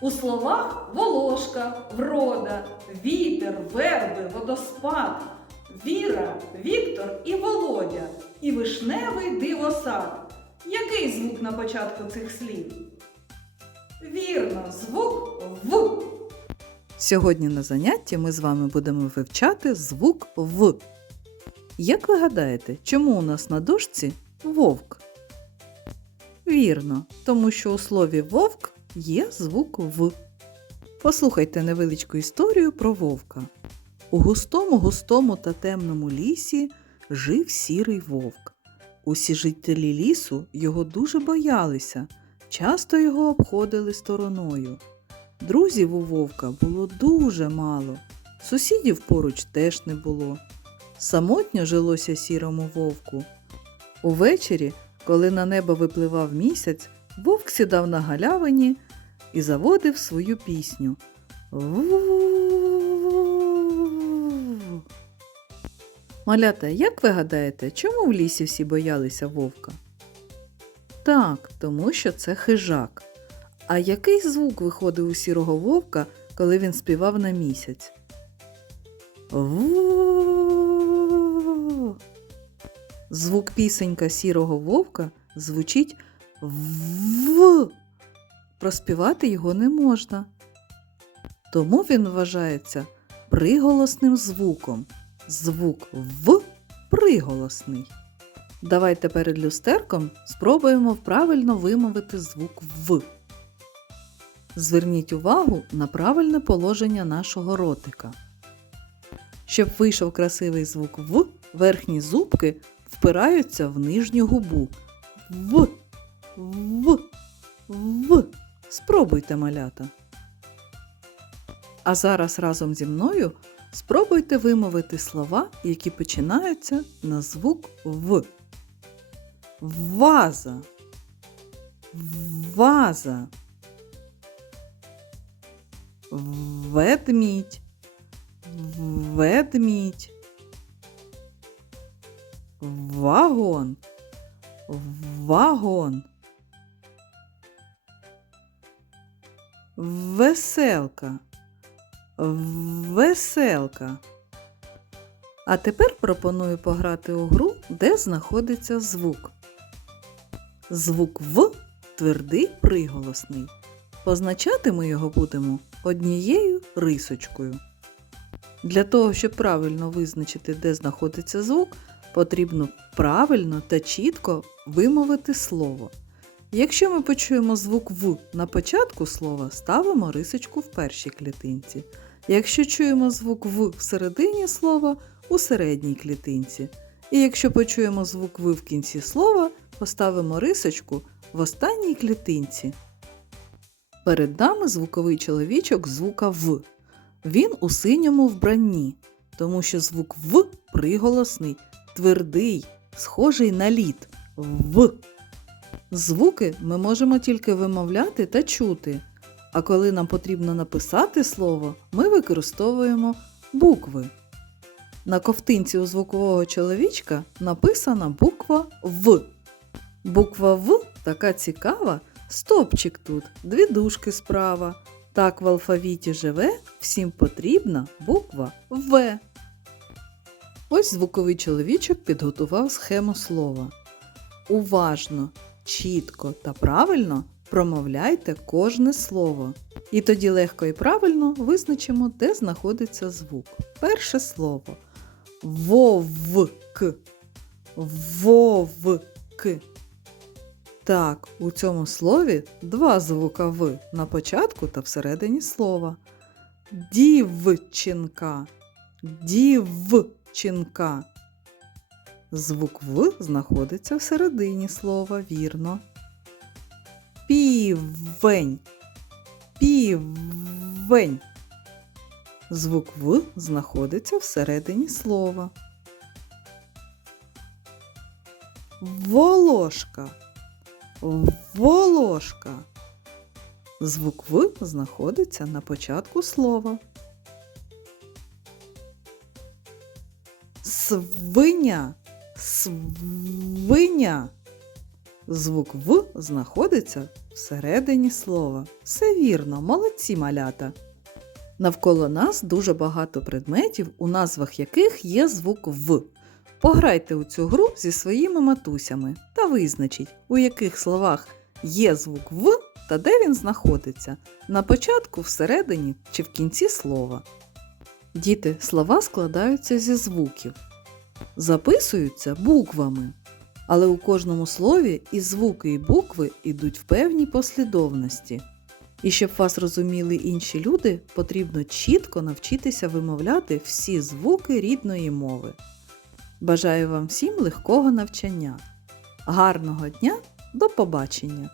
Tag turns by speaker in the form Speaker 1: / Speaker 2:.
Speaker 1: У словах волошка, врода, вітер, верби, водоспад, віра, Віктор і Володя, і вишневий дивосад. Який звук на початку цих слів? Вірно, звук В.
Speaker 2: Сьогодні на занятті ми з вами будемо вивчати звук В. Як ви гадаєте, чому у нас на дошці вовк? Вірно, тому що у слові вовк є звук В. Послухайте невеличку історію про вовка. У густому, густому та темному лісі жив сірий вовк. Усі жителі лісу його дуже боялися, часто його обходили стороною. Друзів у вовка було дуже мало, сусідів поруч теж не було. Самотньо жилося сірому вовку. Увечері, коли на небо випливав місяць, вовк сідав на галявині і заводив свою пісню. Малята, як ви гадаєте, чому в лісі всі боялися вовка? Так, тому що це хижак. А який звук виходив у сірого вовка, коли він співав на місяць? Ву. Звук пісенька сірого вовка звучить в. Проспівати його не можна. Тому він вважається приголосним звуком. Звук в приголосний. Давайте перед люстерком спробуємо правильно вимовити звук в. Зверніть увагу на правильне положення нашого ротика. Щоб вийшов красивий звук В, верхні зубки впираються в нижню губу. В. В. В. Спробуйте малята. А зараз разом зі мною спробуйте вимовити слова, які починаються на звук В. Ваза. Ваза. Ведмідь. Ведмідь. Вагон. Вагон. Веселка. Веселка. А тепер пропоную пограти у гру, де знаходиться звук. Звук В твердий приголосний. Позначати ми його будемо однією рисочкою. Для того, щоб правильно визначити, де знаходиться звук, потрібно правильно та чітко вимовити слово. Якщо ми почуємо звук В на початку слова, ставимо рисочку в першій клітинці. Якщо чуємо звук В всередині слова у середній клітинці. І якщо почуємо звук В в кінці слова, поставимо рисочку в останній клітинці. Перед нами звуковий чоловічок звука В. Він у синьому вбранні, тому що звук В приголосний, твердий, схожий на лід. В. Звуки ми можемо тільки вимовляти та чути. А коли нам потрібно написати слово, ми використовуємо букви. На ковтинці у звукового чоловічка написана буква В. Буква В така цікава, стопчик тут, дві дужки справа. Так в алфавіті живе, всім потрібна буква В. Ось звуковий чоловічок підготував схему слова. Уважно, чітко та правильно промовляйте кожне слово. І тоді легко і правильно визначимо, де знаходиться звук. Перше слово вовк. Вовк. Так, у цьому слові два звука В на початку та всередині слова. Дівчинка. Дівчинка. Звук В знаходиться всередині слова, вірно. Півень. Півень. Звук В знаходиться всередині слова. Волошка. Волошка. Звук В знаходиться на початку слова. Свиня. Свиня. Звук В знаходиться всередині слова. Все вірно, молодці малята. Навколо нас дуже багато предметів, у назвах яких є звук В. Пограйте у цю гру зі своїми матусями та визначіть, у яких словах є звук В та де він знаходиться на початку, всередині чи в кінці слова. Діти, слова складаються зі звуків, записуються буквами, але у кожному слові і звуки, і букви йдуть в певній послідовності. І щоб вас розуміли інші люди, потрібно чітко навчитися вимовляти всі звуки рідної мови. Бажаю вам всім легкого навчання. Гарного дня! До побачення!